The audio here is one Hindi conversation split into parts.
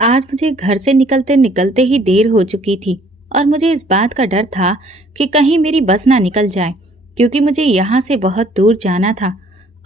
आज मुझे घर से निकलते निकलते ही देर हो चुकी थी और मुझे इस बात का डर था कि कहीं मेरी बस ना निकल जाए, क्योंकि मुझे यहाँ से बहुत दूर जाना था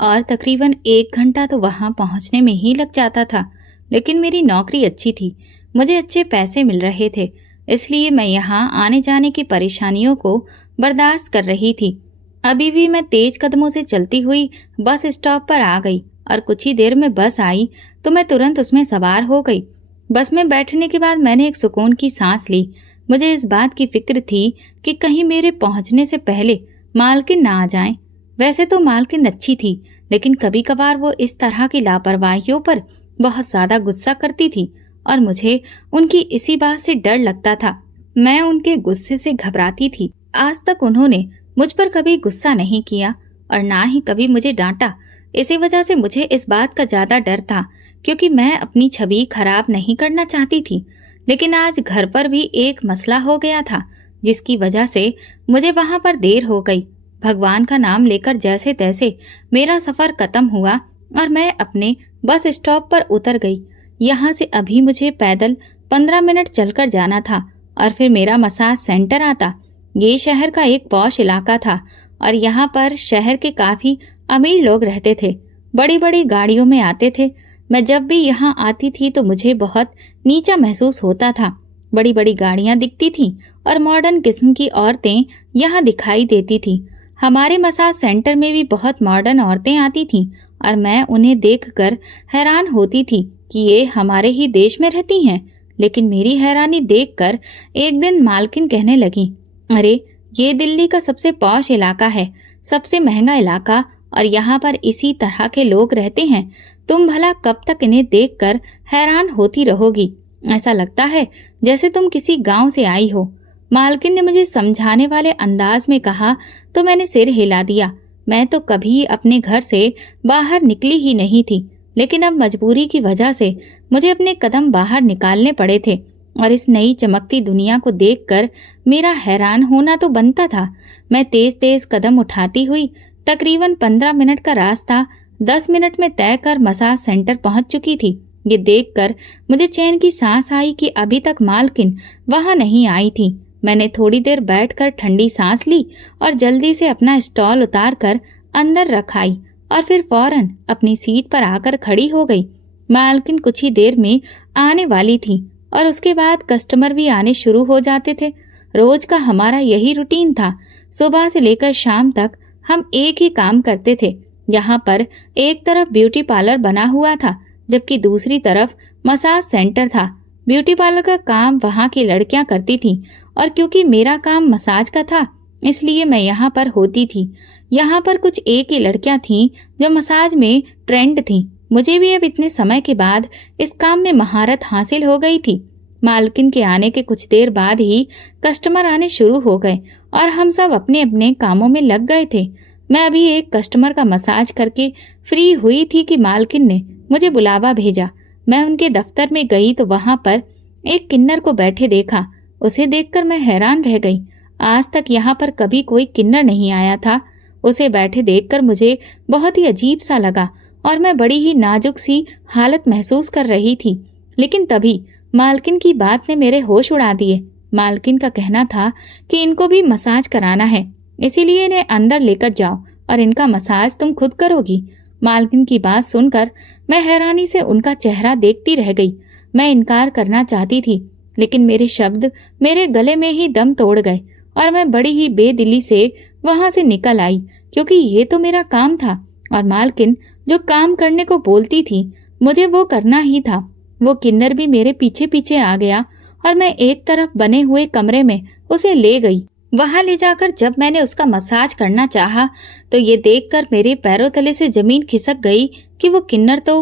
और तकरीबन 1 घंटा तो वहाँ पहुँचने में ही लग जाता था। लेकिन मेरी नौकरी अच्छी थी, मुझे अच्छे पैसे मिल रहे थे, इसलिए मैं यहाँ आने जाने की परेशानियों को बर्दाश्त कर रही थी। अभी भी मैं तेज कदमों से चलती हुई बस स्टॉप पर आ गई और कुछ ही देर में बस आई तो मैं तुरंत उसमें सवार हो गई। बस में बैठने के बाद मैंने एक सुकून की सांस ली। मुझे इस बात की फिक्र थी कि कहीं मेरे पहुंचने से पहले मालकिन ना आ जाएं। वैसे तो मालकिन अच्छी थी, लेकिन कभी कभार वो इस तरह की लापरवाहियों पर बहुत ज्यादा गुस्सा करती थी और मुझे उनकी इसी बात से डर लगता था। मैं उनके गुस्से से घबराती थी। आज तक उन्होंने मुझ पर कभी गुस्सा नहीं किया और ना ही कभी मुझे डांटा। इसी वजह से मुझे इस बात का ज्यादा डर था, क्योंकि मैं अपनी छवि खराब नहीं करना चाहती थी। लेकिन आज घर पर भी एक मसला हो गया था, जिसकी वजह से मुझे वहां पर देर हो गई। भगवान का नाम लेकर जैसे तैसे मेरा सफर खत्म हुआ और मैं अपने बस स्टॉप पर उतर गई। यहाँ से अभी मुझे पैदल 15 मिनट चलकर जाना था और फिर मेरा मसाज सेंटर आता। ये शहर का एक पॉश इलाका था और यहाँ पर शहर के काफी अमीर लोग रहते थे, बड़ी बड़ी गाड़ियों में आते थे। मैं जब भी यहाँ आती थी तो मुझे बहुत नीचा महसूस होता था। बड़ी बड़ी गाड़ियाँ दिखती थीं और मॉडर्न किस्म की औरतें यहाँ दिखाई देती थीं। हमारे मसाज सेंटर में भी बहुत मॉडर्न औरतें आती थीं और मैं उन्हें देखकर हैरान होती थी कि ये हमारे ही देश में रहती हैं। लेकिन मेरी हैरानी देखकर एक दिन मालकिन कहने लगी, अरे ये दिल्ली का सबसे पॉश इलाका है, सबसे महंगा इलाका, और यहाँ पर इसी तरह के लोग रहते हैं। तुम भला कब तक इन्हें देखकर हैरान होती रहोगी? ऐसा लगता है जैसे तुम किसी गांव से आई हो। मालकिन ने मुझे समझाने वाले अंदाज में कहा तो मैंने सिर हिला दिया। मैं तो कभी अपने घर से बाहर निकली ही नहीं थी, लेकिन अब मजबूरी की वजह से मुझे अपने कदम बाहर निकालने पड़े थे और इस नई चमकती दुनिया को देखकर मेरा हैरान होना तो बनता था। मैं तेज तेज कदम उठाती हुई तकरीबन 15 मिनट का रास्ता 10 मिनट में तय कर मसाज सेंटर पहुंच चुकी थी। ये देखकर मुझे चैन की सांस आई कि अभी तक मालकिन वहां नहीं आई थी। मैंने थोड़ी देर बैठकर ठंडी सांस ली और जल्दी से अपना स्टॉल उतार कर अंदर रख आई और फिर फौरन अपनी सीट पर आकर खड़ी हो गई। मालकिन कुछ ही देर में आने वाली थी और उसके बाद कस्टमर भी आने शुरू हो जाते थे। रोज का हमारा यही रूटीन था। सुबह से लेकर शाम तक हम एक ही काम करते थे। यहाँ पर एक तरफ ब्यूटी पार्लर बना हुआ था, जबकि दूसरी तरफ मसाज सेंटर था। ब्यूटी पार्लर का काम वहाँ की लड़कियां करती थीं और क्योंकि मेरा काम मसाज का था, इसलिए मैं यहाँ पर होती थी। यहाँ पर कुछ एक ही लड़कियां थीं जो मसाज में ट्रेंड थीं। मुझे भी अब इतने समय के बाद इस काम में महारत हासिल हो गई थी। मालकिन के आने के कुछ देर बाद ही कस्टमर आने शुरू हो गए और हम सब अपने अपने कामों में लग गए थे। मैं अभी एक कस्टमर का मसाज करके फ्री हुई थी कि मालकिन ने मुझे बुलावा भेजा। मैं उनके दफ्तर में गई तो वहां पर एक किन्नर को बैठे देखा। उसे देखकर मैं हैरान रह गई। आज तक यहाँ पर कभी कोई किन्नर नहीं आया था। उसे बैठे देखकर मुझे बहुत ही अजीब सा लगा और मैं बड़ी ही नाजुक सी हालत महसूस कर रही थी। लेकिन तभी मालकिन की बात ने मेरे होश उड़ा दिए। मालकिन का कहना था कि इनको भी मसाज कराना है, इसीलिए इन्हें अंदर लेकर जाओ और इनका मसाज तुम खुद करोगी। मालकिन की बात सुनकर मैं हैरानी से उनका चेहरा देखती रह गई। मैं इनकार करना चाहती थी, लेकिन मेरे शब्द मेरे गले में ही दम तोड़ गए और मैं बड़ी ही बेदिली से वहां से निकल आई, क्योंकि ये तो मेरा काम था और मालकिन जो काम करने को बोलती थी मुझे वो करना ही था। वो किन्नर भी मेरे पीछे पीछे आ गया और मैं एक तरफ बने हुए कमरे में उसे ले गई। वहां ले जाकर जब मैंने उसका मसाज करना चाहा तो ये देखकर मेरे पैरों तले से जमीन खिसक गई कि वो किन्नर तो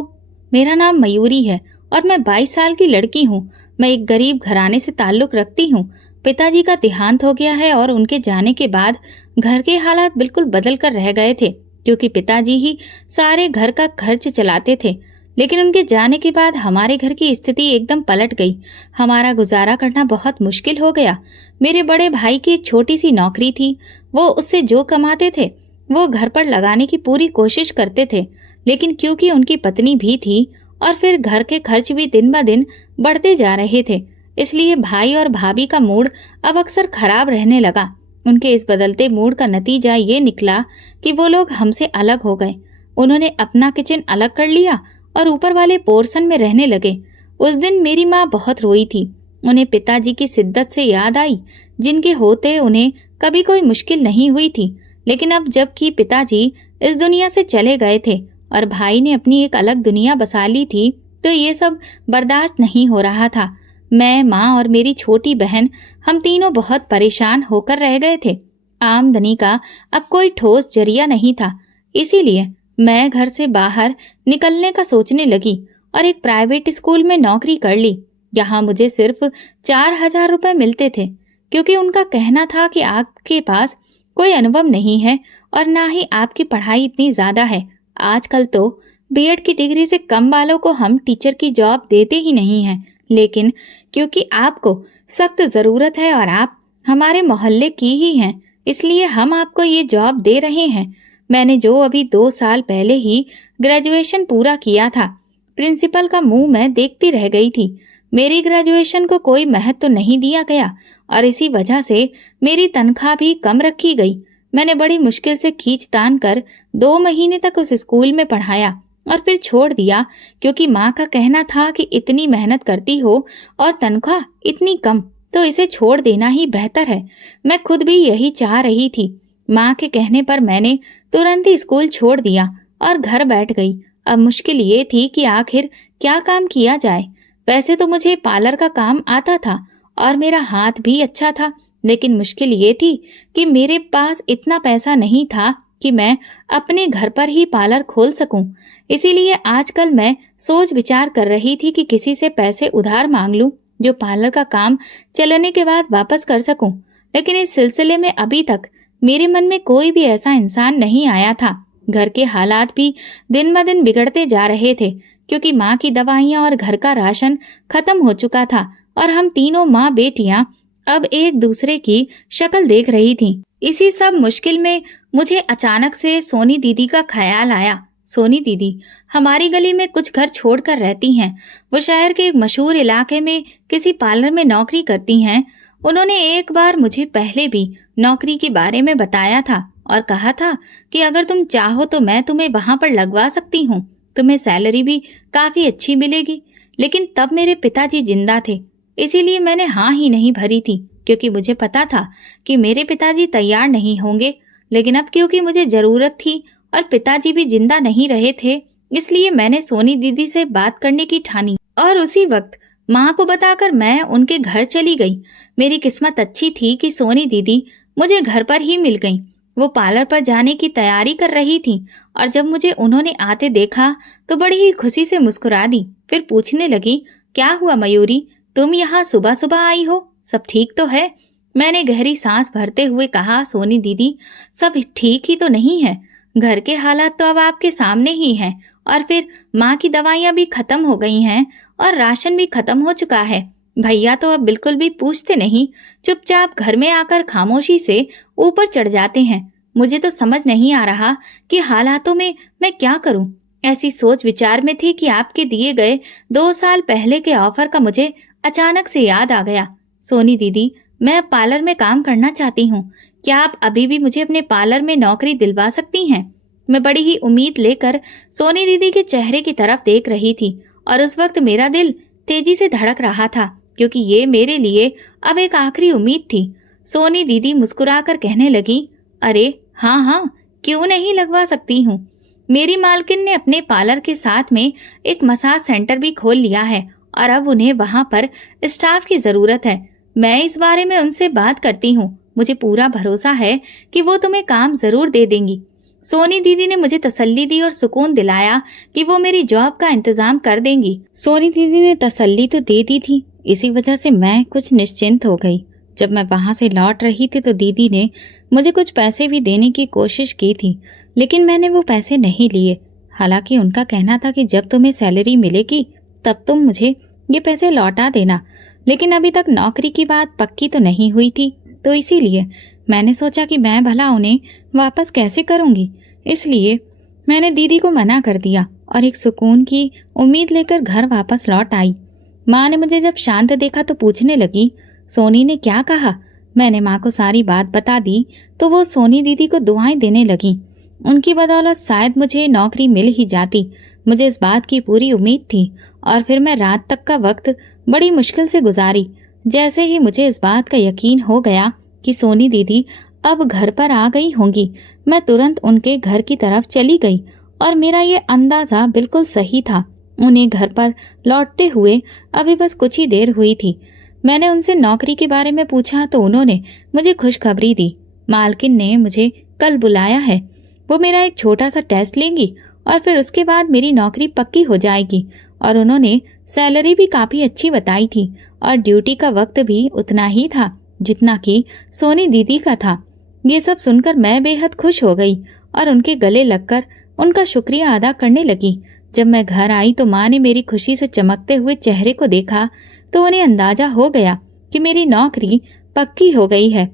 मेरा नाम मयूरी है और मैं 22 साल की लड़की हूँ। मैं एक गरीब घराने से ताल्लुक रखती हूँ। पिताजी का देहांत हो गया है और उनके जाने के बाद घर के हालात बिल्कुल बदल कर रह गए थे, क्योंकि पिताजी ही सारे घर का खर्च चलाते थे। लेकिन उनके जाने के बाद हमारे घर की स्थिति एकदम पलट गई। हमारा गुजारा करना बहुत मुश्किल हो गया। मेरे बड़े भाई की एक छोटी सी नौकरी थी। वो उससे जो कमाते थे वो घर पर लगाने की पूरी कोशिश करते थे, लेकिन क्योंकि उनकी पत्नी भी थी और फिर घर के खर्च भी दिन ब दिन बढ़ते जा रहे थे, इसलिए भाई और भाभी का मूड अब अक्सर खराब रहने लगा। उनके इस बदलते मूड का नतीजा ये निकला कि वो लोग हमसे अलग हो गए। उन्होंने अपना किचन अलग कर लिया और ऊपर वाले पोर्शन में रहने लगे। उस दिन मेरी माँ बहुत रोई थी। उन्हें पिताजी की शिद्दत से याद आई, जिनके होते उन्हें कभी कोई मुश्किल नहीं हुई थी। लेकिन अब जबकि पिताजी इस दुनिया से चले गए थे और भाई ने अपनी एक अलग दुनिया बसा ली थी, तो ये सब बर्दाश्त नहीं हो रहा था। मैं, माँ और मेरी छोटी बहन, हम तीनों बहुत परेशान होकर रह गए थे। आमदनी का अब कोई ठोस जरिया नहीं था, इसीलिए मैं घर से बाहर निकलने का सोचने लगी और एक प्राइवेट स्कूल में नौकरी कर ली। यहाँ मुझे सिर्फ 4,000 रुपए मिलते थे, क्योंकि उनका कहना था कि आपके पास कोई अनुभव नहीं है और ना ही आपकी पढ़ाई इतनी ज्यादा है। आजकल तो बीएड की डिग्री से कम वालों को हम टीचर की जॉब देते ही नहीं हैं, लेकिन क्योंकि आपको सख्त जरूरत है और आप हमारे मोहल्ले की ही हैं, इसलिए हम आपको ये जॉब दे रहे हैं। मैंने जो अभी 2 साल पहले ही ग्रेजुएशन पूरा किया था, प्रिंसिपल का मुंह मैं देखती रह गई थी। मेरी ग्रेजुएशन को कोई महत्व नहीं दिया गया और इसी वजह से मेरी तनख्वाह भी कम रखी गई। मैंने बड़ी मुश्किल से खींच-तान कर 2 महीने तक उस स्कूल में पढ़ाया और फिर छोड़ दिया, क्योंकि माँ का कहना था कि इतनी मेहनत करती हो और तनख्वाह इतनी कम, तो इसे छोड़ देना ही बेहतर है। मैं खुद भी यही चाह रही थी। माँ के कहने पर मैंने तुरंत ही स्कूल छोड़ दिया और घर बैठ गई। अब मुश्किल ये थी कि आखिर क्या काम किया जाए। वैसे तो मुझे पार्लर का काम आता था और मेरा हाथ भी अच्छा था, लेकिन मुश्किल ये थी कि मेरे पास इतना पैसा नहीं था कि मैं अपने घर पर ही पार्लर खोल सकूं। इसीलिए आजकल मैं सोच विचार कर रही थी कि किसी से पैसे उधार मांग लूं, जो पार्लर का काम चलने के बाद वापस कर सकूं। लेकिन इस सिलसिले में अभी तक मेरे मन में कोई भी ऐसा इंसान नहीं आया था। घर के हालात भी दिन ब दिन बिगड़ते जा रहे थे, क्योंकि माँ की दवाइयाँ और घर का राशन खत्म हो चुका था और हम तीनों माँ बेटियां अब एक दूसरे की शक्ल देख रही थीं। इसी सब मुश्किल में मुझे अचानक से सोनी दीदी का ख्याल आया। सोनी दीदी हमारी गली में कुछ घर छोड़कर रहती हैं। वो शहर के एक मशहूर इलाके में किसी पार्लर में नौकरी करती हैं। उन्होंने एक बार मुझे पहले भी नौकरी के बारे में बताया था और कहा था कि अगर तुम चाहो तो मैं तुम्हें वहां पर लगवा सकती हूँ। तुम्हें सैलरी भी काफी अच्छी मिलेगी। लेकिन तब मेरे पिताजी जिंदा थे, इसीलिए मैंने हाँ ही नहीं भरी थी, क्योंकि मुझे पता था कि मेरे पिताजी तैयार नहीं होंगे। लेकिन अब क्योंकि मुझे जरूरत थी और पिताजी भी जिंदा नहीं रहे थे, इसलिए मैंने सोनी दीदी से बात करने की ठानी और उसी वक्त माँ को बताकर मैं उनके घर चली गई। मेरी किस्मत अच्छी थी कि सोनी दीदी मुझे घर पर ही मिल गईं। वो पार्लर पर जाने की तैयारी कर रही थी और जब मुझे उन्होंने आते देखा तो बड़ी ही खुशी से मुस्कुरा दी। फिर पूछने लगी, क्या हुआ मयूरी, तुम यहाँ सुबह सुबह आई हो, सब ठीक तो है? मैंने गहरी सांस भरते हुए कहा, सोनी दीदी सब ठीक ही तो नहीं है। घर के हालात तो अब आपके सामने ही हैं और फिर माँ की दवाइयाँ भी खत्म हो गई हैं और राशन भी खत्म हो चुका है। भैया तो अब बिल्कुल भी पूछते नहीं, चुपचाप घर में आकर खामोशी से ऊपर चढ़ जाते हैं। मुझे तो समझ नहीं आ रहा कि हालातों में मैं क्या करूं। ऐसी सोच विचार में थी कि आपके दिए गए 2 साल पहले के ऑफर का मुझे अचानक से याद आ गया। सोनी दीदी, मैं अब पार्लर में काम करना चाहती हूँ। क्या आप अभी भी मुझे अपने पार्लर में नौकरी दिलवा सकती हैं? मैं बड़ी ही उम्मीद लेकर सोनी दीदी के चेहरे की तरफ देख रही थी और उस वक्त मेरा दिल तेजी से धड़क रहा था, क्योंकि ये मेरे लिए अब एक आखिरी उम्मीद थी। सोनी दीदी मुस्कुराकर कहने लगी, अरे हाँ हाँ, क्यों नहीं लगवा सकती हूँ। मेरी मालकिन ने अपने पार्लर के साथ में एक मसाज सेंटर भी खोल लिया है और अब उन्हें वहाँ पर स्टाफ की जरूरत है। मैं इस बारे में उनसे बात करती हूँ। मुझे पूरा भरोसा है कि वो तुम्हें काम जरूर दे देंगी। सोनी दीदी ने मुझे तसल्ली दी और सुकून दिलाया कि वो मेरी जॉब का इंतजाम कर देंगी। सोनी दीदी ने तसल्ली तो दे दी थी, इसी वजह से मैं कुछ निश्चिंत हो गई। जब मैं वहां से लौट रही थी तो दीदी ने मुझे कुछ पैसे भी देने की कोशिश की थी, लेकिन मैंने वो पैसे नहीं लिए। हालांकि उनका कहना था कि जब तुम्हें सैलरी मिलेगी तब तुम मुझे ये पैसे लौटा देना, लेकिन अभी तक नौकरी की बात पक्की तो नहीं हुई थी, तो इसीलिए मैंने सोचा कि मैं भला उन्हें वापस कैसे करूंगी। इसलिए मैंने दीदी को मना कर दिया और एक सुकून की उम्मीद लेकर घर वापस लौट आई। माँ ने मुझे जब शांत देखा तो पूछने लगी, सोनी ने क्या कहा? मैंने माँ को सारी बात बता दी तो वो सोनी दीदी को दुआएं देने लगी। उनकी बदौलत शायद मुझे नौकरी मिल ही जाती, मुझे इस बात की पूरी उम्मीद थी। और फिर मैं रात तक का वक्त बड़ी मुश्किल से गुजारी। जैसे ही मुझे इस बात का यकीन हो गया कि सोनी दीदी अब घर पर आ गई होंगी, मैं तुरंत उनके घर की तरफ चली गई। और मेरा ये अंदाज़ा बिल्कुल सही था। उन्हें घर पर लौटते हुए अभी बस कुछ ही देर हुई थी। मैंने उनसे नौकरी के बारे में पूछा तो उन्होंने मुझे खुशखबरी दी। मालकिन ने मुझे कल बुलाया है। वो मेरा एक छोटा सा टेस्ट लेंगी और फिर उसके बाद मेरी नौकरी पक्की हो जाएगी। और उन्होंने सैलरी भी काफ़ी अच्छी बताई थी और ड्यूटी का वक्त भी उतना ही था जितना कि सोनी दीदी का था। ये सब सुनकर मैं बेहद खुश हो गई और उनके गले लगकर उनका शुक्रिया अदा करने लगी। जब मैं घर आई तो माँ ने मेरी खुशी से चमकते हुए चेहरे को देखा तो उन्हें अंदाजा हो गया कि मेरी नौकरी पक्की हो गई है।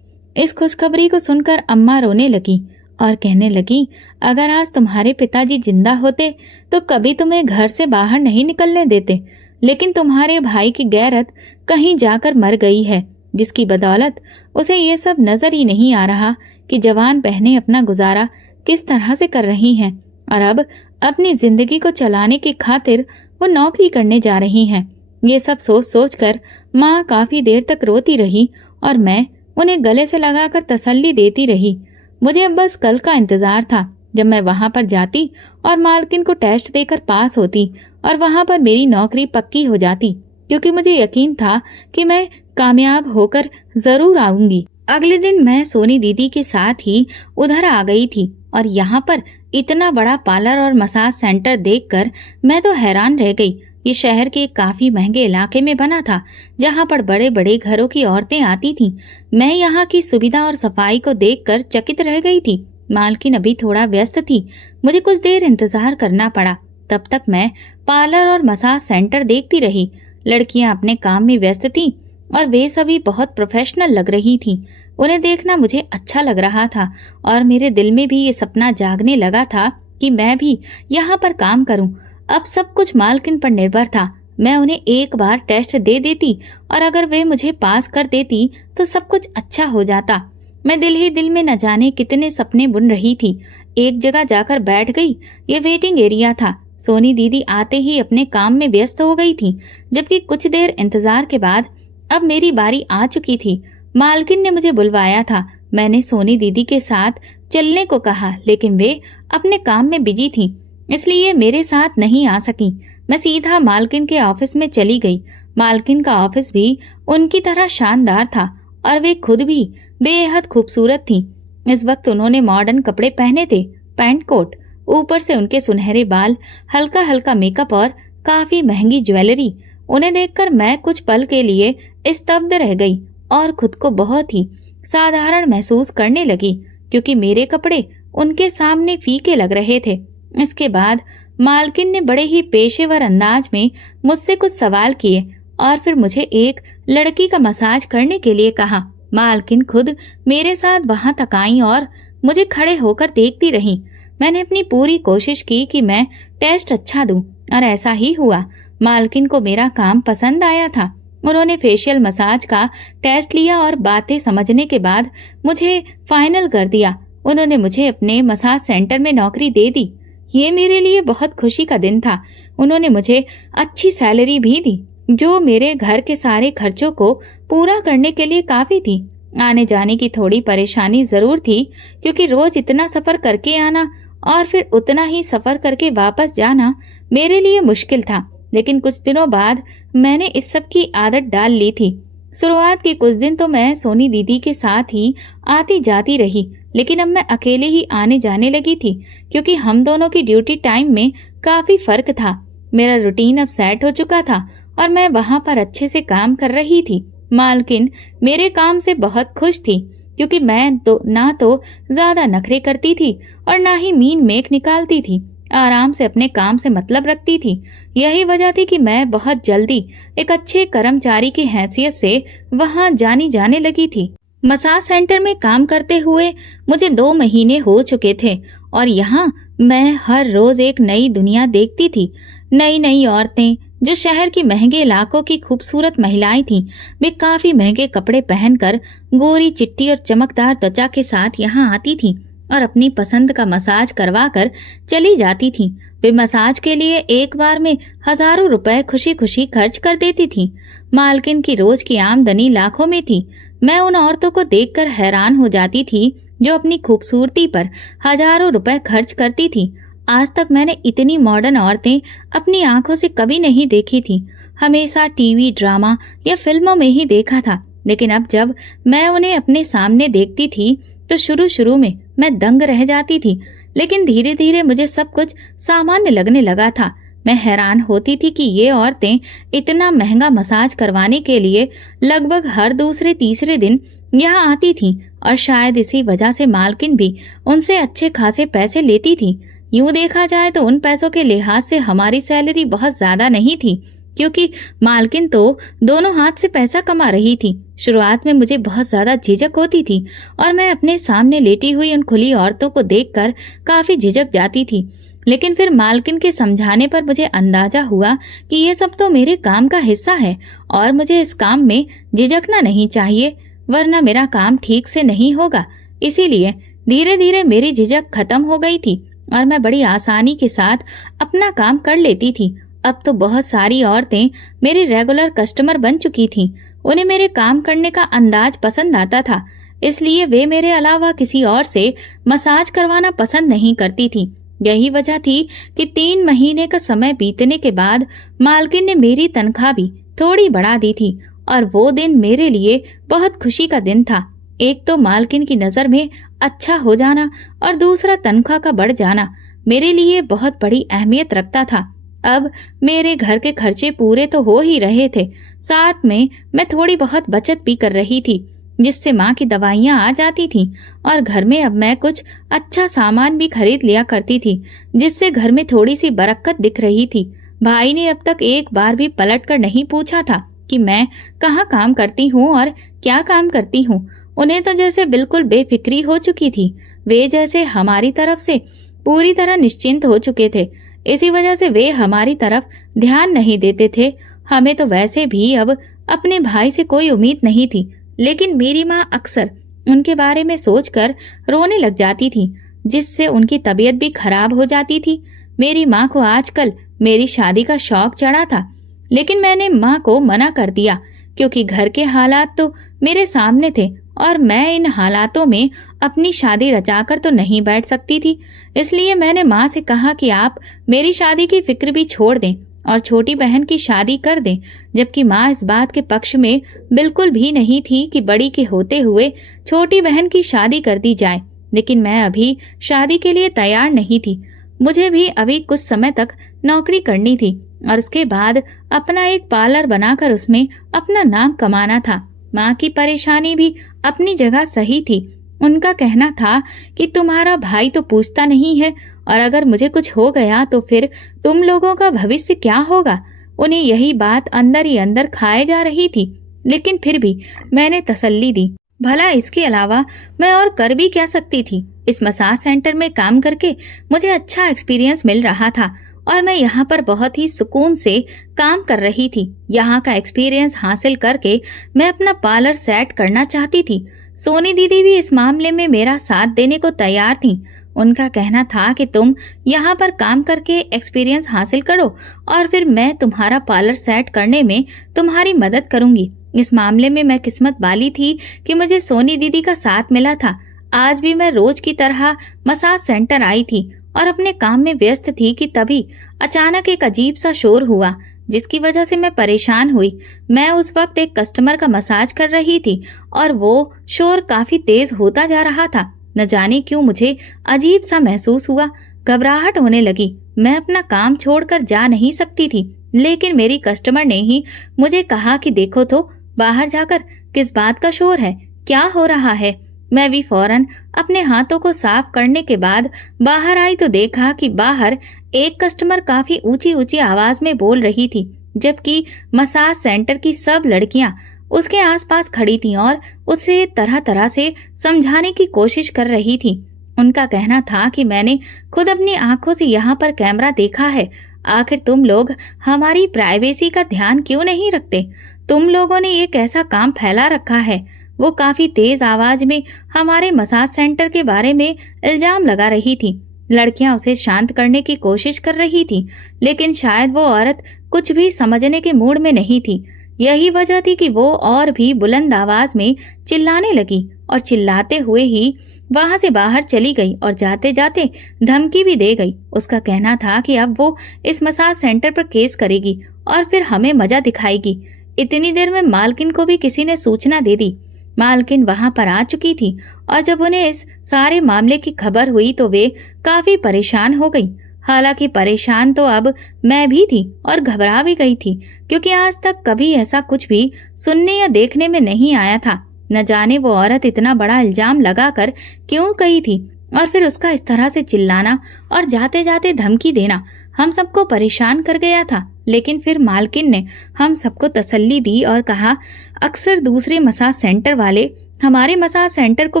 इस खुशखबरी को सुनकर अम्मा रोने लगी और कहने लगी, अगर आज तुम्हारे पिताजी जिंदा होते तो कभी तुम्हें घर से बाहर नहीं निकलने देते, लेकिन तुम्हारे भाई की गैरत कहीं जाकर मर गई है, जिसकी बदौलत उसे ये सब नजर ही नहीं आ रहा कि जवान बहनें अपना गुजारा किस तरह से कर रही हैं और अब अपनी जिंदगी को चलाने की खातिर वो नौकरी करने जा रही हैं। ये सब सोच सोच कर माँ काफी देर तक रोती रही और मैं उन्हें गले से लगाकर तसल्ली देती रही। मुझे अब बस कल का इंतजार था जब मैं वहां पर जाती और मालकिन को टेस्ट देकर पास होती और वहां पर मेरी नौकरी पक्की हो जाती, क्योंकि मुझे यकीन था कि मैं कामयाब होकर जरूर आऊंगी। अगले दिन मैं सोनी दीदी के साथ ही उधर आ गई थी और यहाँ पर इतना बड़ा पार्लर और मसाज सेंटर देखकर मैं तो हैरान रह गई। ये शहर के काफी महंगे इलाके में बना था जहाँ पर बड़े बड़े घरों की औरतें आती थीं। मैं यहाँ की सुविधा और सफाई को देखकर चकित रह गई थी। मालकिन अभी थोड़ा व्यस्त थी, मुझे कुछ देर इंतजार करना पड़ा। तब तक मैं पार्लर और मसाज सेंटर देखती रही। लड़कियां अपने काम में व्यस्त थीं और वे सभी बहुत प्रोफेशनल लग रही थीं। उन्हें देखना मुझे अच्छा लग रहा था और मेरे दिल में भी ये सपना जागने लगा था कि मैं भी यहाँ पर काम करूँ। अब सब कुछ मालकिन पर निर्भर था। मैं उन्हें एक बार टेस्ट दे देती और अगर वे मुझे पास कर देती तो सब कुछ अच्छा हो जाता। मैं दिल ही दिल में न जाने कितने सपने बुन रही थी। एक जगह जाकर बैठ गई। ये वेटिंग एरिया था। सोनी दीदी आते ही अपने काम में व्यस्त हो गई थी, जबकि कुछ देर इंतजार के बाद अब मेरी बारी आ चुकी थी। मालकिन ने मुझे बुलवाया था। मैंने सोनी दीदी के साथ चलने को कहा, लेकिन वे अपने काम में बिजी थीं, इसलिए मेरे साथ नहीं आ सकी। मैं सीधा मालकिन के ऑफिस में चली गई। मालकिन का ऑफिस भी उनकी तरह शानदार था और वे खुद भी बेहद खूबसूरत थीं। इस वक्त उन्होंने मॉडर्न कपड़े पहने थे, पैंट कोट, ऊपर से उनके सुनहरे बाल, हल्का हल्का मेकअप और काफी महंगी ज्वेलरी। उन्हें देखकर मैं कुछ पल के लिए स्तब्ध रह गई और खुद को बहुत ही साधारण महसूस करने लगी, क्योंकि मेरे कपड़े उनके सामने फीके लग रहे थे। इसके बाद मालकिन ने बड़े ही पेशेवर अंदाज में मुझसे कुछ सवाल किए और फिर मुझे एक लड़की का मसाज करने के लिए कहा। मालकिन खुद मेरे साथ वहां तक आई और मुझे खड़े होकर देखती रही। मैंने अपनी पूरी कोशिश की कि मैं टेस्ट अच्छा दूं और ऐसा ही हुआ। मालकिन को मेरा काम पसंद आया था। उन्होंने फेशियल मसाज का टेस्ट लिया और बातें समझने के बाद मुझे फाइनल कर दिया। उन्होंने मुझे अपने मसाज सेंटर में नौकरी दे दी। ये मेरे लिए बहुत खुशी का दिन था। उन्होंने मुझे अच्छी सैलरी भी दी, जो मेरे घर के सारे खर्चों को पूरा करने के लिए काफी थी। आने जाने की थोड़ी परेशानी जरूर थी, क्योंकि रोज इतना सफर करके आना और फिर उतना ही सफर करके वापस जाना मेरे लिए मुश्किल था। लेकिन कुछ दिनों बाद मैंने इस सब की आदत डाल ली थी। शुरुआत के कुछ दिन तो मैं सोनी दीदी के साथ ही आती जाती रही, लेकिन अब मैं अकेले ही आने जाने लगी थी, क्योंकि हम दोनों की ड्यूटी टाइम में काफी फर्क था। मेरा रूटीन अब सेट हो चुका था और मैं वहां पर अच्छे से काम कर रही थी। मालकिन मेरे काम से बहुत खुश थी, क्योंकि मैं तो ना तो ज्यादा नखरे करती थी और ना ही मीन मेख निकालती थी। आराम से अपने काम से मतलब रखती थी। यही वजह थी कि मैं बहुत जल्दी एक अच्छे कर्मचारी की हैसियत से वहां जानी जाने लगी थी। मसाज सेंटर में काम करते हुए मुझे 2 महीने हो चुके थे और यहाँ मैं हर रोज एक नई दुनिया देखती थी। नई नई औरतें, जो शहर की महंगे इलाकों की खूबसूरत महिलाएं थीं, वे काफी महंगे कपड़े पहनकर गोरी चिट्टी और चमकदार त्वचा के साथ यहाँ आती थीं और अपनी पसंद का मसाज करवा कर चली जाती थीं। वे मसाज के लिए एक बार में हजारों रुपए खुशी खुशी खर्च कर देती थीं। मालकिन की रोज की आमदनी लाखों में थी। मैं उन औरतों को देखकर हैरान हो जाती थी जो अपनी खूबसूरती पर हजारों रुपए खर्च करती थी। आज तक मैंने इतनी मॉडर्न औरतें अपनी आंखों से कभी नहीं देखी थी। हमेशा टीवी ड्रामा या फिल्मों में ही देखा था, लेकिन अब जब मैं उन्हें अपने सामने देखती थी तो शुरू शुरू में मैं दंग रह जाती थी, लेकिन धीरे धीरे मुझे सब कुछ सामान्य लगने लगा था। मैं हैरान होती थी कि ये औरतें इतना महंगा मसाज करवाने के लिए लगभग हर दूसरे तीसरे दिन यहाँ आती थीं और शायद इसी वजह से मालकिन भी उनसे अच्छे खासे पैसे लेती थी। यूं देखा जाए तो उन पैसों के लिहाज से हमारी सैलरी बहुत ज्यादा नहीं थी, क्योंकि मालकिन तो दोनों हाथ से पैसा कमा रही थी। शुरुआत में मुझे बहुत ज्यादा झिझक होती थी और मैं अपने सामने लेटी हुई उन खुली औरतों को देखकर काफी झिझक जाती थी, लेकिन फिर मालकिन के समझाने पर मुझे अंदाजा हुआ कि ये सब तो मेरे काम का हिस्सा है और मुझे इस काम में झिझकना नहीं चाहिए, वरना मेरा काम ठीक से नहीं होगा। इसीलिए धीरे धीरे मेरी झिझक खत्म हो गई थी और मैं बड़ी आसानी के साथ अपना काम कर लेती थी। अब तो बहुत सारी औरतें मेरी रेगुलर कस्टमर बन चुकी थीं। उन्हें मेरे काम करने का अंदाज पसंद आता था, इसलिए वे मेरे अलावा किसी और से मसाज करवाना पसंद नहीं करती थी। यही वजह थी कि 3 महीने का समय बीतने के बाद मालकिन ने मेरी तनख्वाह भी थोड़ी बढ़ा दी थी और वो दिन मेरे लिए बहुत खुशी का दिन था। एक तो मालकिन की नज़र में अच्छा हो जाना और दूसरा तनख्वाह का बढ़ जाना मेरे लिए बहुत बड़ी अहमियत रखता था। अब मेरे घर के खर्चे पूरे तो हो ही रहे थे, साथ में मैं थोड़ी बहुत बचत भी कर रही थी, जिससे माँ की दवाइयाँ आ जाती थीं और घर में अब मैं कुछ अच्छा सामान भी खरीद लिया करती थी, जिससे घर में थोड़ी सी बरकत दिख रही थी। भाई ने अब तक एक बार भी पलट कर नहीं पूछा था कि मैं कहाँ काम करती हूँ और क्या काम करती हूँ। उन्हें तो जैसे बिल्कुल बेफिक्री हो चुकी थी। वे जैसे हमारी तरफ से पूरी तरह निश्चिंत हो चुके थे। इसी वजह से वे हमारी तरफ ध्यान नहीं देते थे। हमें तो वैसे भी अब अपने भाई से कोई उम्मीद नहीं थी, लेकिन मेरी माँ अक्सर उनके बारे में सोचकर रोने लग जाती थी, जिससे उनकी तबीयत भी खराब हो जाती थी। मेरी माँ को आजकल मेरी शादी का शौक चढ़ा था, लेकिन मैंने माँ को मना कर दिया, क्योंकि घर के हालात तो मेरे सामने थे और मैं इन हालातों में अपनी शादी रचाकर तो नहीं बैठ सकती थी। इसलिए मैंने माँ से कहा कि आप मेरी शादी की फिक्र भी छोड़ दें और छोटी बहन की शादी कर दें, जबकि माँ इस बात के पक्ष में बिल्कुल भी नहीं थी कि बड़ी के होते हुए छोटी बहन की शादी कर दी जाए। लेकिन मैं अभी शादी के लिए तैयार नहीं थी। मुझे भी अभी कुछ समय तक नौकरी करनी थी और उसके बाद अपना एक पार्लर बनाकर उसमें अपना नाम कमाना था। माँ की परेशानी भी अपनी जगह सही थी। उनका कहना था कि तुम्हारा भाई तो पूछता नहीं है और अगर मुझे कुछ हो गया तो फिर तुम लोगों का भविष्य क्या होगा। उन्हें यही बात अंदर ही अंदर खाए जा रही थी, लेकिन फिर भी मैंने तसल्ली दी। भला इसके अलावा मैं और कर भी क्या सकती थी। इस मसाज सेंटर में काम करके मुझे अच्छा एक्सपीरियंस मिल रहा था और मैं यहाँ पर बहुत ही सुकून से काम कर रही थी। यहाँ का एक्सपीरियंस हासिल करके मैं अपना पार्लर सेट करना चाहती थी। सोनी दीदी भी इस मामले में मेरा साथ देने को तैयार थी। उनका कहना था कि तुम यहाँ पर काम करके एक्सपीरियंस हासिल करो और फिर मैं तुम्हारा पार्लर सेट करने में तुम्हारी मदद करूंगी। इस मामले में मैं किस्मत वाली थी कि मुझे सोनी दीदी का साथ मिला था। आज भी मैं रोज की तरह मसाज सेंटर आई थी और अपने काम में व्यस्त थी कि तभी अचानक एक अजीब सा शोर हुआ, जिसकी वजह से मैं परेशान हुई। मैं उस वक्त एक कस्टमर का मसाज कर रही थी और वो शोर काफी तेज होता जा रहा था। न जाने क्यों मुझे अजीब सा महसूस हुआ, घबराहट होने लगी। मैं अपना काम छोड़कर जा नहीं सकती थी, लेकिन मेरी कस्टमर ने ही मुझे कहा कि देखो तो बाहर जाकर किस बात का शोर है, क्या हो रहा है। मैं भी फौरन अपने हाथों को साफ करने के बाद बाहर आई तो देखा कि बाहर एक कस्टमर काफी ऊंची ऊंची आवाज में बोल रही थी, जबकि मसाज सेंटर की सब लड़कियां उसके आसपास खड़ी थीं और उसे तरह तरह से समझाने की कोशिश कर रही थी। उनका कहना था कि मैंने खुद अपनी आंखों से यहाँ पर कैमरा देखा है, आखिर तुम लोग हमारी प्राइवेसी का ध्यान क्यों नहीं रखते? तुम लोगों ने ये कैसा काम फैला रखा है? वो काफी तेज आवाज में हमारे मसाज सेंटर के बारे में इल्जाम लगा रही थी। लड़कियां उसे शांत करने की कोशिश कर रही थी, लेकिन शायद वो औरत कुछ भी समझने के मूड में नहीं थी। यही वजह थी कि वो और भी बुलंद आवाज में चिल्लाने लगी और चिल्लाते हुए ही वहां से बाहर चली गई और जाते जाते धमकी भी दे गई। उसका कहना था कि अब वो इस मसाज सेंटर पर केस करेगी और फिर हमें मजा दिखाएगी। इतनी देर में मालकिन को भी किसी ने सूचना दे दी। मालकिन वहां पर आ चुकी थी और जब उन्हें इस सारे मामले की खबर हुई तो वे काफी परेशान हो गई। हालांकि परेशान तो अब मैं भी थी और घबरा भी गई थी, क्योंकि आज तक कभी ऐसा कुछ भी सुनने या देखने में नहीं आया था। न जाने वो औरत इतना बड़ा इल्जाम लगाकर क्यों गई थी और फिर उसका इस तरह से चिल्लाना और जाते जाते धमकी देना हम सबको परेशान कर गया था। लेकिन फिर मालकिन ने हम सबको तसल्ली दी और कहा, अक्सर दूसरे मसाज सेंटर वाले हमारे मसाज सेंटर को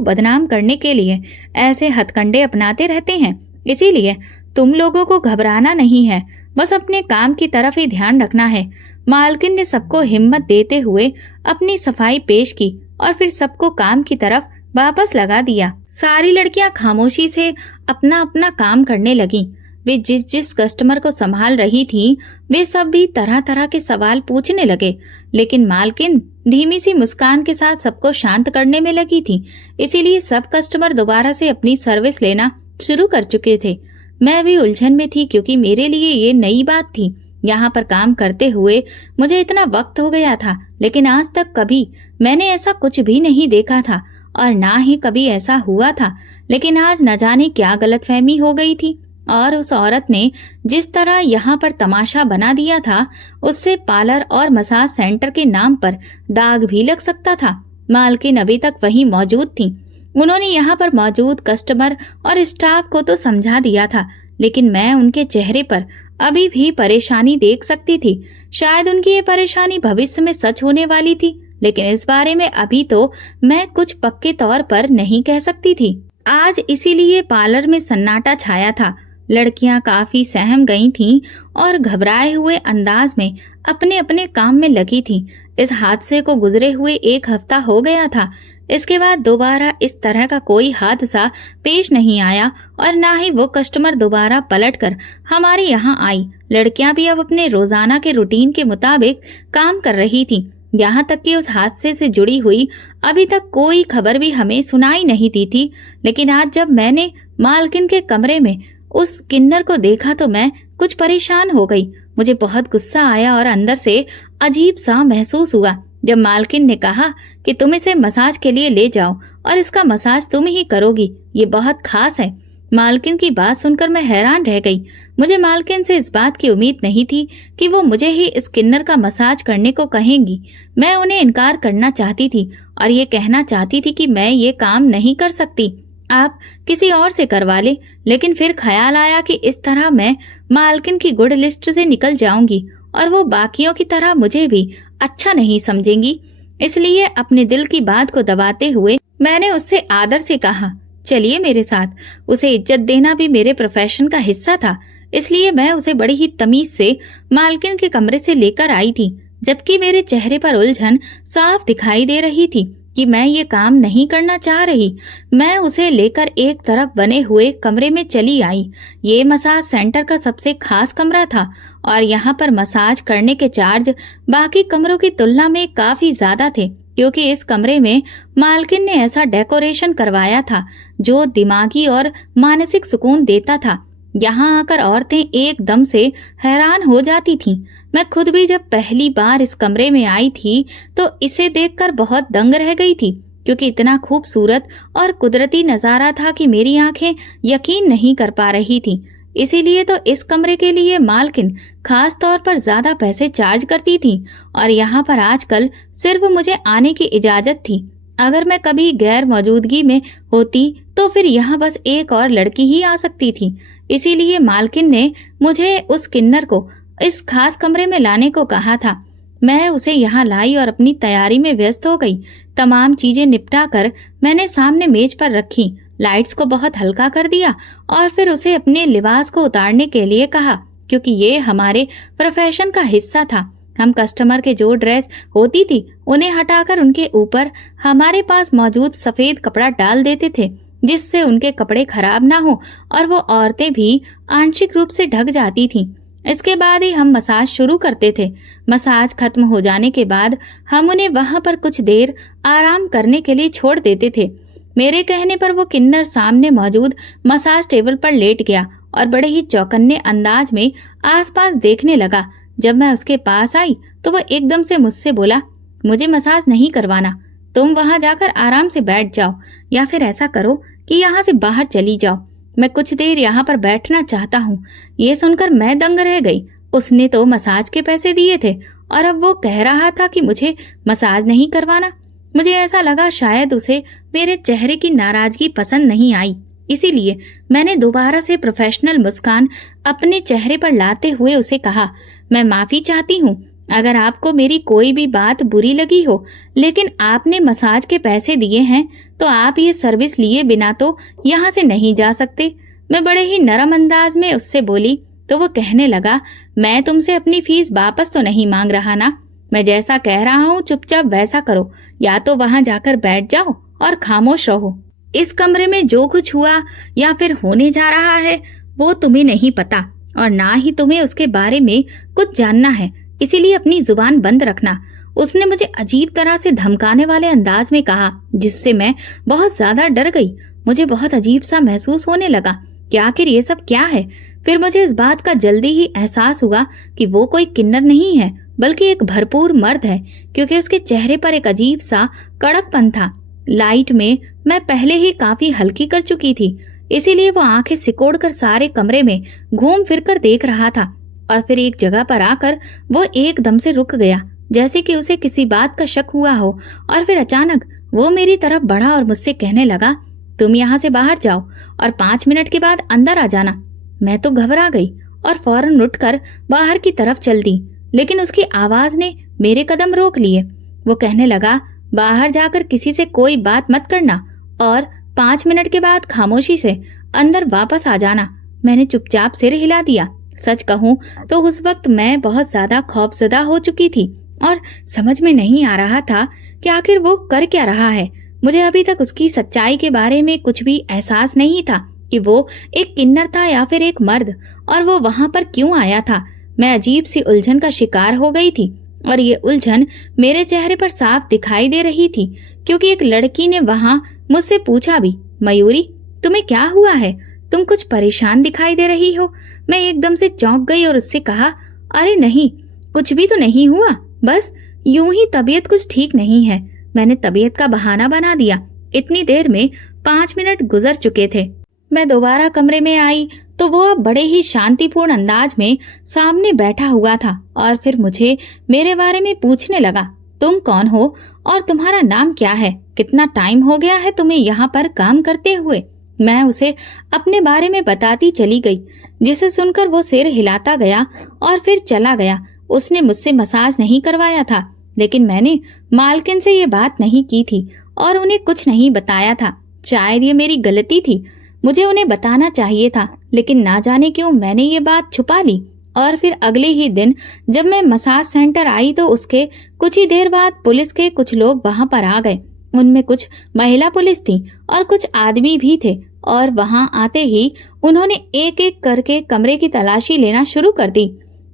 बदनाम करने के लिए ऐसे हथकंडे अपनाते रहते हैं, इसीलिए तुम लोगों को घबराना नहीं है, बस अपने काम की तरफ ही ध्यान रखना है। मालकिन ने सबको हिम्मत देते हुए अपनी सफाई पेश की और फिर सबको काम की तरफ वापस लगा दिया। सारी लड़कियां खामोशी से अपना अपना काम करने लगीं। वे जिस जिस कस्टमर को संभाल रही थी वे सब भी तरह तरह के सवाल पूछने लगे, लेकिन मालकिन धीमी सी मुस्कान के साथ सबको शांत करने में लगी थी। इसीलिए सब कस्टमर दोबारा से अपनी सर्विस लेना शुरू कर चुके थे। मैं भी उलझन में थी, क्योंकि मेरे लिए ये नई बात थी। यहाँ पर काम करते हुए मुझे इतना वक्त हो गया था, लेकिन आज तक कभी मैंने ऐसा कुछ भी नहीं देखा था और ना ही कभी ऐसा हुआ था। लेकिन आज न जाने क्या गलतफहमी हो गई थी और उस औरत ने जिस तरह यहाँ पर तमाशा बना दिया था, उससे पार्लर और मसाज सेंटर के नाम पर दाग भी लग सकता था। मालकिन अभी तक वहीं मौजूद थी। उन्होंने यहाँ पर मौजूद कस्टमर और स्टाफ को तो समझा दिया था, लेकिन मैं उनके चेहरे पर अभी भी परेशानी देख सकती थी। शायद उनकी ये परेशानी भविष्य में सच होने वाली थी, लेकिन इस बारे में अभी तो मैं कुछ पक्के तौर पर नहीं कह सकती थी। आज इसीलिए पार्लर में सन्नाटा छाया था। लड़कियां काफी सहम गई थीं और घबराए हुए अंदाज में अपने अपने काम में लगी थीं। इस हादसे को गुजरे हुए 1 हफ्ता हो गया था। इसके बाद दोबारा इस तरह का कोई हादसा पेश नहीं आया और ना ही वो कस्टमर दोबारा पलटकर हमारे यहाँ आई। लड़कियां भी अब अपने रोजाना के रूटीन के मुताबिक काम कर रही थीं। यहाँ तक कि उस हादसे से जुड़ी हुई अभी तक कोई खबर भी हमें सुनाई नहीं दी थी। लेकिन आज जब मैंने मालकिन के कमरे में उस किन्नर को देखा तो मैं कुछ परेशान हो गई। मुझे बहुत गुस्सा आया और अंदर से अजीब सा महसूस हुआ जब मालकिन ने कहा कि तुम इसे मसाज के लिए ले जाओ और इसका मसाज तुम ही करोगी, ये बहुत खास है। मालकिन की बात सुनकर मैं हैरान रह गई। मुझे मालकिन से इस बात की उम्मीद नहीं थी कि वो मुझे ही इस किन्नर का मसाज करने को कहेंगी। मैं उन्हें इनकार करना चाहती थी और ये कहना चाहती थी कि मैं ये काम नहीं कर सकती, आप किसी और से करवा ले। लेकिन फिर ख्याल आया कि इस तरह मैं मालकिन की गुड लिस्ट से निकल जाऊंगी और वो बाकियों की तरह मुझे भी अच्छा नहीं समझेंगी। इसलिए अपने दिल की बात को दबाते हुए मैंने उससे आदर से कहा, चलिए मेरे साथ। उसे इज्जत देना भी मेरे प्रोफेशन का हिस्सा था, इसलिए मैं उसे बड़ी ही तमीज से मालकिन के कमरे से लेकर आई थी, जबकि मेरे चेहरे पर उलझन साफ दिखाई दे रही थी कि मैं ये काम नहीं करना चाह रही। मैं उसे लेकर एक तरफ बने हुए कमरे में चली आई। ये मसाज सेंटर का सबसे खास कमरा था और यहाँ पर मसाज करने के चार्ज बाकी कमरों की तुलना में काफी ज्यादा थे, क्योंकि इस कमरे में मालकिन ने ऐसा डेकोरेशन करवाया था जो दिमागी और मानसिक सुकून देता था। यहाँ आकर औरतें एकदम से हैरान हो जाती थीं। मैं खुद भी जब पहली बार इस कमरे में आई थी तो इसे देखकर बहुत दंग रह गई थी, क्योंकि इतना खूबसूरत और कुदरती नजारा था कि मेरी आंखें यकीन नहीं कर पा रही थी। इसीलिए तो इस कमरे के लिए मालकिन खास तौर पर ज्यादा पैसे चार्ज करती थी और यहाँ पर आजकल सिर्फ मुझे आने की इजाजत थी। अगर मैं कभी गैर मौजूदगी में होती तो फिर यहाँ बस एक और लड़की ही आ सकती थी। इसीलिए मालकिन ने मुझे उस किन्नर को इस खास कमरे में लाने को कहा था। मैं उसे यहाँ लाई और अपनी तैयारी में व्यस्त हो गई। तमाम चीजें निपटा कर मैंने सामने मेज पर रखी, लाइट्स को बहुत हल्का कर दिया और फिर उसे अपने लिबास को उतारने के लिए कहा। क्योंकि ये हमारे प्रोफेशन का हिस्सा था। हम कस्टमर के जो ड्रेस होती थी उन्हें हटाकर उनके ऊपर हमारे पास मौजूद सफेद कपड़ा डाल देते थे, जिससे उनके कपड़े खराब ना हो और वो औरतें भी आंशिक रूप से ढक जाती थीं। इसके बाद ही हम मसाज शुरू करते थे। मसाज खत्म हो जाने के बाद हम उन्हें वहां पर कुछ देर आराम करने के लिए छोड़ देते थे। मेरे कहने पर वो किन्नर सामने मौजूद मसाज टेबल पर लेट गया और बड़े ही चौकन्ने अंदाज में आसपास देखने लगा। जब मैं उसके पास आई तो वह एकदम से मुझसे बोला, मुझे मसाज नहीं करवाना, तुम वहां जाकर आराम से बैठ जाओ, या फिर ऐसा करो कि यहाँ से बाहर चली जाओ। मैं कुछ देर यहाँ पर बैठना चाहता हूँ। ये सुनकर मैं दंग रह गई। उसने तो मसाज के पैसे दिए थे और अब वो कह रहा था कि मुझे मसाज नहीं करवाना। मुझे ऐसा लगा शायद उसे मेरे चेहरे की नाराजगी पसंद नहीं आई, इसीलिए मैंने दोबारा से प्रोफेशनल मुस्कान अपने चेहरे पर लाते हुए उसे कहा, मैं माफी चाहती हूँ अगर आपको मेरी कोई भी बात बुरी लगी हो, लेकिन आपने मसाज के पैसे दिए हैं तो आप ये सर्विस लिए बिना तो यहाँ से नहीं जा सकते। मैं बड़े ही नरम अंदाज में उससे बोली तो वो कहने लगा, मैं तुमसे अपनी फीस वापस तो नहीं मांग रहा ना, मैं जैसा कह रहा हूँ चुपचाप वैसा करो, या तो वहां जाकर बैठ जाओ और खामोश रहो। इस कमरे में जो कुछ हुआ या फिर होने जा रहा है वो तुम्हें नहीं पता और ना ही तुम्हें उसके बारे में कुछ जानना है, इसीलिए अपनी जुबान बंद रखना। उसने मुझे अजीब तरह से धमकाने वाले अंदाज में कहा, जिससे मैं बहुत ज्यादा डर गई। मुझे बहुत अजीब सा महसूस होने लगा कि आखिर ये सब क्या है। फिर मुझे इस बात का जल्दी ही एहसास हुआ कि वो कोई किन्नर नहीं है बल्कि एक भरपूर मर्द है, क्योंकि उसके चेहरे पर एक अजीब सा कड़कपन था। लाइट में मैं पहले ही काफी हल्की कर चुकी थी, इसीलिए वो आंखें सिकोड़कर सारे कमरे में घूम फिर कर देख रहा था और फिर एक जगह पर आकर वो एकदम से रुक गया, जैसे कि उसे किसी बात का शक हुआ हो। और फिर अचानक वो मेरी तरफ बढ़ा और मुझसे कहने लगा, तुम यहाँ से बाहर जाओ और 5 मिनट के बाद अंदर आ जाना। मैं तो घबरा गई और फौरन उठकर बाहर की तरफ चल दी, लेकिन उसकी आवाज ने मेरे कदम रोक लिए। वो कहने लगा, बाहर जाकर किसी से कोई बात मत करना और 5 मिनट के बाद खामोशी से अंदर वापस आ जाना। मैंने चुपचाप सिर हिला दिया। सच कहूं तो उस वक्त मैं बहुत ज्यादा खौफजदा हो चुकी थी और समझ में नहीं आ रहा था कि आखिर वो कर क्या रहा है। मुझे अभी तक उसकी सच्चाई के बारे में कुछ भी एहसास नहीं था कि वो एक किन्नर था या फिर एक मर्द, और वो वहां पर क्यों आया था। मैं अजीब सी उलझन का शिकार हो गई थी और ये उलझन मेरे चेहरे पर साफ दिखाई दे रही थी, क्योंकि एक लड़की ने वहां मुझसे पूछा भी, मयूरी तुम्हें क्या हुआ है, तुम कुछ परेशान दिखाई दे रही हो। मैं एकदम से चौंक गई और उससे कहा, अरे नहीं, कुछ भी तो नहीं हुआ, बस यूं ही तबीयत कुछ ठीक नहीं है। मैंने तबीयत का बहाना बना दिया। इतनी देर में 5 मिनट गुजर चुके थे। मैं दोबारा कमरे में आई तो वो अब बड़े ही शांतिपूर्ण अंदाज में सामने बैठा हुआ था और फिर मुझे मेरे बारे में पूछने लगा, तुम कौन हो और तुम्हारा नाम क्या है, कितना टाइम हो गया है तुम्हें यहाँ पर काम करते हुए। मैं उसे अपने बारे में बताती चली गई, जिसे सुनकर वो सिर हिलाता गया और फिर चला गया। उसने मुझसे मसाज नहीं करवाया था, लेकिन मैंने मालकिन से ये बात नहीं की थी और उन्हें कुछ नहीं बताया था। शायद ये मेरी गलती थी, मुझे उन्हें बताना चाहिए था, लेकिन ना जाने क्यों मैंने ये बात छुपा ली। और फिर अगले ही दिन जब मैं मसाज सेंटर आई तो उसके कुछ ही देर बाद पुलिस के कुछ लोग वहां पर आ गए। उनमें कुछ महिला पुलिस थी और कुछ आदमी भी थे, और वहां आते ही उन्होंने एक एक करके कमरे की तलाशी लेना शुरू कर दी।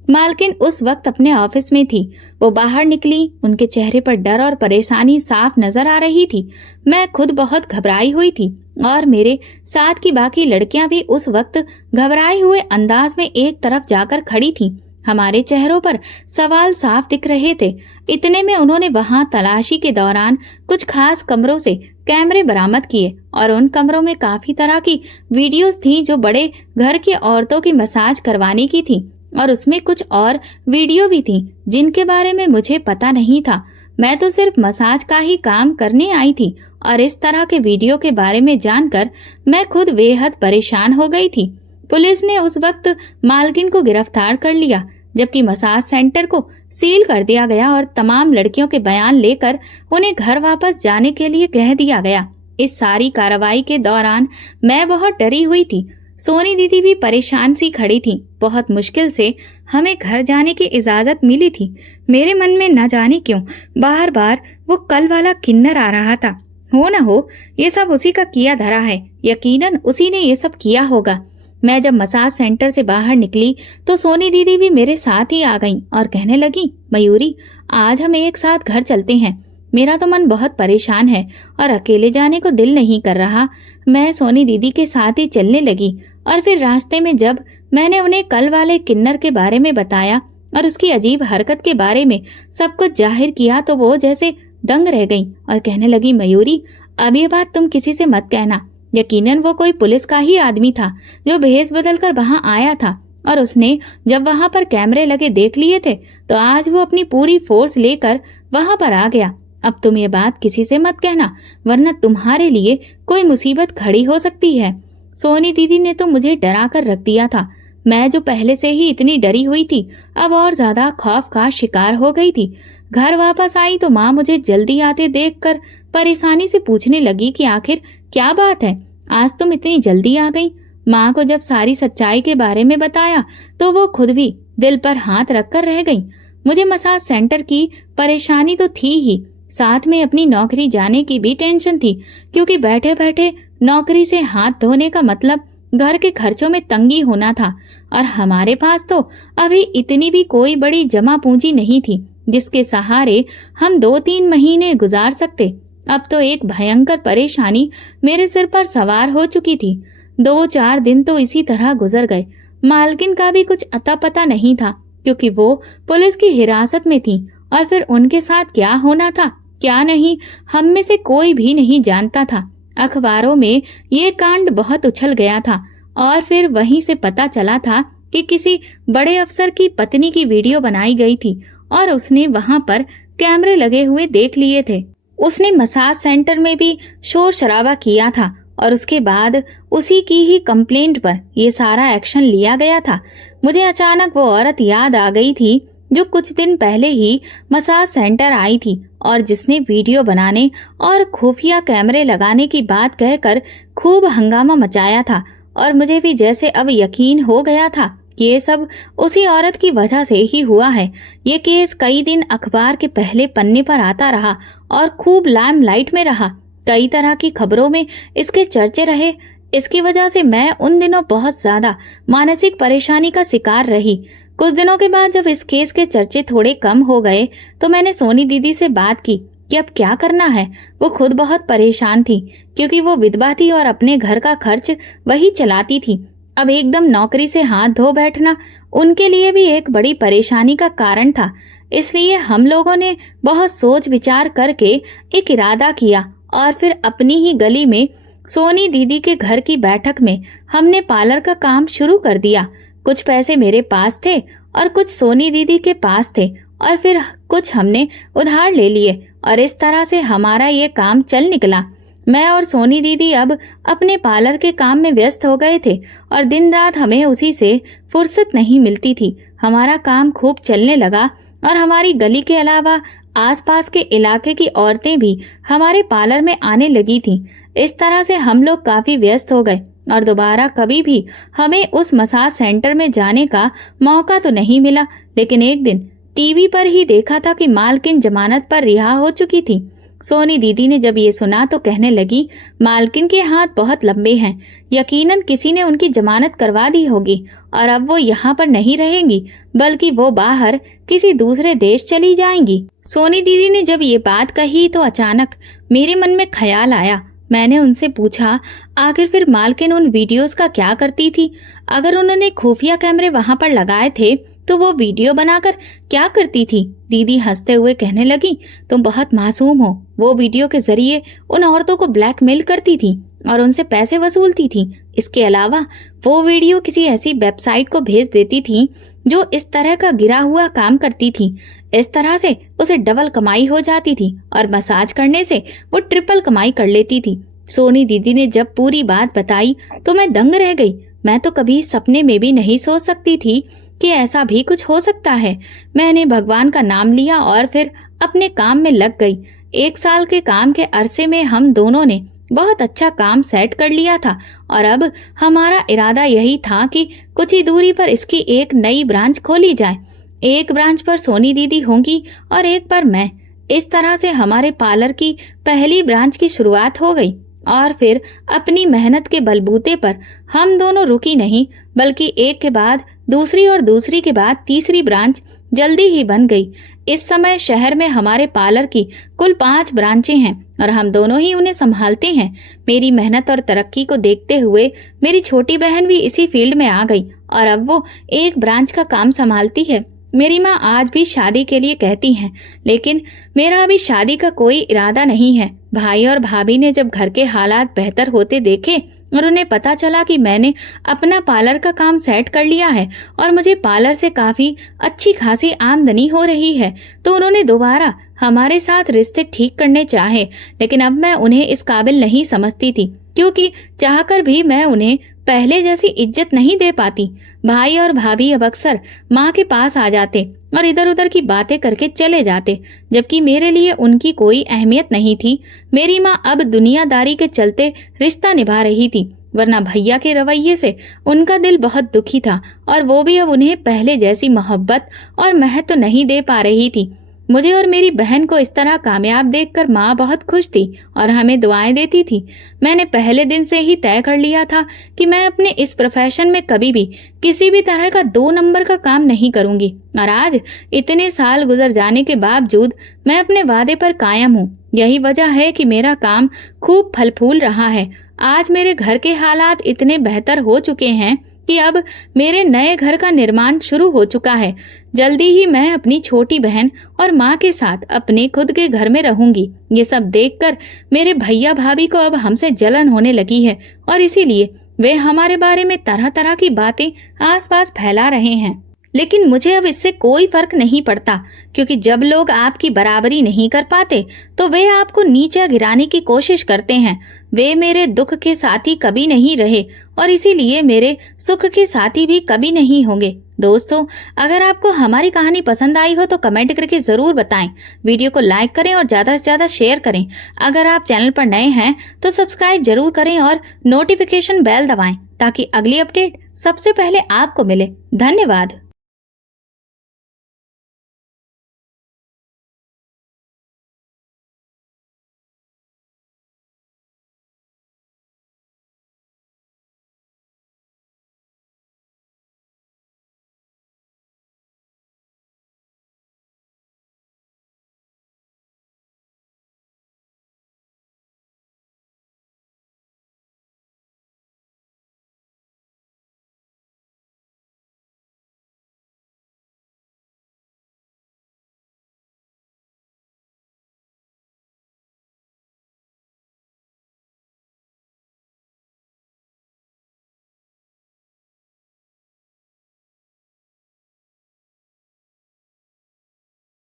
मालकिन उस वक्त अपने ऑफिस में थी। वो बाहर निकली, उनके चेहरे पर डर और परेशानी साफ नजर आ रही थी। मैं खुद बहुत घबराई हुई थी और मेरे साथ की बाकी लड़कियां भी उस वक्त घबराए हुए अंदाज में एक तरफ जाकर खड़ी थीं। हमारे चेहरों पर सवाल साफ दिख रहे थे। इतने में उन्होंने वहां तलाशी के दौरान कुछ खास कमरों से कैमरे बरामद किए और उन कमरों में काफी तरह की वीडियोस थी जो बड़े घर की औरतों की मसाज करवाने की थी, और उसमें कुछ और वीडियो भी थी जिनके बारे में मुझे पता नहीं था। मैं तो सिर्फ मसाज का ही काम करने आई थी और इस तरह के वीडियो के बारे में जानकर मैं खुद बेहद परेशान हो गई थी। पुलिस ने उस वक्त मालकिन को गिरफ्तार कर लिया, जबकि मसाज सेंटर को सील कर दिया गया और तमाम लड़कियों के बयान लेकर उन्हें घर वापस जाने के लिए कह दिया गया। इस सारी कार्रवाई के दौरान मैं बहुत डरी हुई थी। सोनी दीदी भी परेशान सी खड़ी थी। बहुत मुश्किल से हमें घर जाने की इजाजत मिली थी। मेरे मन में न जाने क्यों बार बार वो कल वाला किन्नर आ रहा था। हो न हो ये सब उसी का किया धरा है, यकीनन उसी ने ये सब किया होगा। मैं जब मसाज सेंटर से बाहर निकली तो सोनी दीदी भी मेरे साथ ही आ गईं और कहने लगी, मयूरी आज हम एक साथ घर चलते हैं। मेरा तो मन बहुत परेशान है और अकेले जाने को दिल नहीं कर रहा। मैं सोनी दीदी के साथ ही चलने लगी और फिर रास्ते में जब मैंने उन्हें कल वाले किन्नर के बारे में बताया और उसकी अजीब हरकत के बारे में सब कुछ जाहिर किया तो वो जैसे दंग रह गई और कहने लगी, मयूरी अब ये बात तुम किसी से मत कहना। यकीनन वो कोई पुलिस का ही आदमी था जो भेष बदल कर वहां आया था और उसने जब वहां पर कैमरे लगे देख लिए थे तो आज वो अपनी पूरी फोर्स लेकर वहां पर आ गया। अब तुम ये बात किसी से मत कहना वरना तुम्हारे लिए कोई मुसीबत खड़ी हो सकती है। सोनी दीदी ने तो मुझे डरा कर रख दिया था। मैं जो पहले से ही इतनी डरी हुई थी अब और ज्यादा खौफ का शिकार हो गई थी। घर वापस आई तो माँ मुझे जल्दी आते देखकर परेशानी से पूछने लगी कि आखिर क्या बात है, आज तुम इतनी जल्दी आ गई। माँ को जब सारी सच्चाई के बारे में बताया तो वो खुद भी दिल पर हाथ रखकर रह गई। मुझे मसाज सेंटर की परेशानी तो थी ही, साथ में अपनी नौकरी जाने की भी टेंशन थी, क्योंकि बैठे बैठे नौकरी से हाथ धोने का मतलब घर के खर्चों में तंगी होना था और हमारे पास तो अभी इतनी भी कोई बड़ी जमा पूंजी नहीं थी जिसके सहारे हम 2-3 महीने गुजार सकते। अब तो एक भयंकर परेशानी मेरे सिर पर सवार हो चुकी थी। 2-4 दिन तो इसी तरह गुजर गए। मालकिन का भी कुछ अता पता नहीं था क्योंकि वो पुलिस की हिरासत में थी और फिर उनके साथ क्या होना था क्या नहीं हम में से कोई भी नहीं जानता था। अखबारों में ये कांड बहुत उछल गया था और फिर वहीं से पता चला था कि किसी बड़े अफसर की पत्नी की वीडियो बनाई गई थी और उसने वहां पर कैमरे लगे हुए देख लिए थे। उसने मसाज सेंटर में भी शोर शराबा किया था और उसके बाद उसी की ही कंप्लेंट पर ये सारा एक्शन लिया गया था। मुझे अचानक वो औरत याद आ गई थी जो कुछ दिन पहले ही मसाज सेंटर आई थी और जिसने वीडियो बनाने और खुफिया कैमरे लगाने की बात कहकर खूब हंगामा मचाया था। और मुझे भी जैसे अब यकीन हो गया था कि ये सब उसी औरत की वजह से ही हुआ है। ये केस कई दिन अखबार के पहले पन्ने पर आता रहा और खूब लाइमलाइट में रहा। कई तरह की खबरों में इसके चर्चे रहे। इसकी वजह से मैं उन दिनों बहुत ज्यादा मानसिक परेशानी का शिकार रही। कुछ दिनों के बाद जब इस केस के चर्चे थोड़े कम हो गए तो मैंने सोनी दीदी से बात की कि अब क्या करना है। वो खुद बहुत परेशान थी क्योंकि वो विधवा थी और अपने घर का खर्च वही चलाती थी। अब एकदम नौकरी से हाथ धो बैठना उनके लिए भी एक बड़ी परेशानी का कारण था। इसलिए हम लोगों ने बहुत सोच विचार करके एक इरादा किया और फिर अपनी ही गली में सोनी दीदी के घर की बैठक में हमने पार्लर का काम शुरू कर दिया। कुछ पैसे मेरे पास थे और कुछ सोनी दीदी के पास थे और फिर कुछ हमने उधार ले लिए और इस तरह से हमारा ये काम चल निकला। मैं और सोनी दीदी अब अपने पार्लर के काम में व्यस्त हो गए थे और दिन रात हमें उसी से फुर्सत नहीं मिलती थी। हमारा काम खूब चलने लगा और हमारी गली के अलावा आसपास के इलाके की औरतें भी हमारे पार्लर में आने लगी थीं। इस तरह से हम लोग काफी व्यस्त हो गए और दोबारा कभी भी हमें उस मसाज सेंटर में जाने का मौका तो नहीं मिला। लेकिन एक दिन टीवी पर ही देखा था कि मालकिन जमानत पर रिहा हो चुकी थी। सोनी दीदी ने जब ये सुना तो कहने लगी, मालकिन के हाथ बहुत लंबे हैं, यकीनन किसी ने उनकी जमानत करवा दी होगी और अब वो यहाँ पर नहीं रहेंगी बल्कि वो बाहर किसी दूसरे देश चली जाएंगी। सोनी दीदी ने जब ये बात कही तो अचानक मेरे मन में ख्याल आया। मैंने उनसे पूछा, आखिर फिर मालकिन उन वीडियोस का क्या करती थी? अगर उन्होंने खुफिया कैमरे वहां पर लगाए थे तो वो वीडियो बनाकर क्या करती थी? दीदी हंसते हुए कहने लगी, तुम बहुत मासूम हो। वो वीडियो के जरिए उन औरतों को ब्लैकमेल करती थी और उनसे पैसे वसूलती थी। इसके अलावा वो वीडियो किसी ऐसी वेबसाइट को भेज देती थी जो इस तरह का गिरा हुआ काम करती थी। इस तरह से उसे डबल कमाई हो जाती थी और मसाज करने से वो ट्रिपल कमाई कर लेती थी। सोनी दीदी ने जब पूरी बात बताई तो मैं दंग रह गई। मैं तो कभी सपने में भी नहीं सोच सकती थी कि ऐसा भी कुछ हो सकता है। मैंने भगवान का नाम लिया और फिर अपने काम में लग गई। 1 साल के काम के अरसे में हम दोनों ने बहुत अच्छा काम सेट कर लिया था और अब हमारा इरादा यही था कि कुछ ही दूरी पर इसकी एक नई ब्रांच खोली जाए। एक ब्रांच पर सोनी दीदी होंगी और एक पर मैं। इस तरह से हमारे पार्लर की पहली ब्रांच की शुरुआत हो गई और फिर अपनी मेहनत के बलबूते पर हम दोनों रुकी नहीं, बल्कि एक के बाद दूसरी और दूसरी के बाद तीसरी ब्रांच जल्दी ही बन गई। इस समय शहर में हमारे पार्लर की कुल 5 ब्रांचें हैं और हम दोनों ही उन्हें संभालते हैं। मेरी मेहनत और तरक्की को देखते हुए मेरी छोटी बहन भी इसी फील्ड में आ गई और अब वो एक ब्रांच का काम संभालती है। मेरी माँ आज भी शादी के लिए कहती हैं, लेकिन मेरा अभी शादी का कोई इरादा नहीं है। भाई और भाभी ने जब घर के हालात बेहतर होते देखे और उन्हें पता चला कि मैंने अपना पार्लर का काम सेट कर लिया है और मुझे पार्लर से काफ़ी अच्छी खासी आमदनी हो रही है, तो उन्होंने दोबारा हमारे साथ रिश्ते ठीक करने चाहे। लेकिन अब मैं उन्हें इस काबिल नहीं समझती थी, क्योंकि चाहकर भी मैं उन्हें पहले जैसी इज्जत नहीं दे पाती। भाई और भाभी अब अक्सर माँ के पास आ जाते और इधर उधर की बातें करके चले जाते, जबकि मेरे लिए उनकी कोई अहमियत नहीं थी। मेरी माँ अब दुनियादारी के चलते रिश्ता निभा रही थी, वरना भैया के रवैये से उनका दिल बहुत दुखी था और वो भी अब उन्हें पहले जैसी मोहब्बत और महत्व नहीं दे पा रही थी। मुझे और मेरी बहन को इस तरह कामयाब देखकर माँ बहुत खुश थी और हमें दुआएं देती थी। मैंने पहले दिन से ही तय कर लिया था कि मैं अपने इस प्रोफेशन में कभी भी किसी भी तरह का 2 नंबर का काम नहीं करूंगी और आज इतने साल गुजर जाने के बावजूद मैं अपने वादे पर कायम हूँ। यही वजह है कि मेरा काम खूब फल फूल रहा है। आज मेरे घर के हालात इतने बेहतर हो चुके हैं कि अब मेरे नए घर का निर्माण शुरू हो चुका है। जल्दी ही मैं अपनी छोटी बहन और माँ के साथ अपने खुद के घर में रहूंगी। ये सब देखकर मेरे भैया भाभी को अब हमसे जलन होने लगी है और इसीलिए वे हमारे बारे में तरह तरह की बातें आसपास फैला रहे हैं। लेकिन मुझे अब इससे कोई फर्क नहीं पड़ता, क्योंकि जब लोग आपकी बराबरी नहीं कर पाते तो वे आपको नीचे गिराने की कोशिश करते हैं। वे मेरे दुख के साथी कभी नहीं रहे और इसीलिए मेरे सुख के साथी भी कभी नहीं होंगे। दोस्तों, अगर आपको हमारी कहानी पसंद आई हो तो कमेंट करके ज़रूर बताएं। वीडियो को लाइक करें और ज़्यादा से ज़्यादा शेयर करें। अगर आप चैनल पर नए हैं तो सब्सक्राइब जरूर करें और नोटिफिकेशन बेल दबाएं ताकि अगली अपडेट सबसे पहले आपको मिले। धन्यवाद।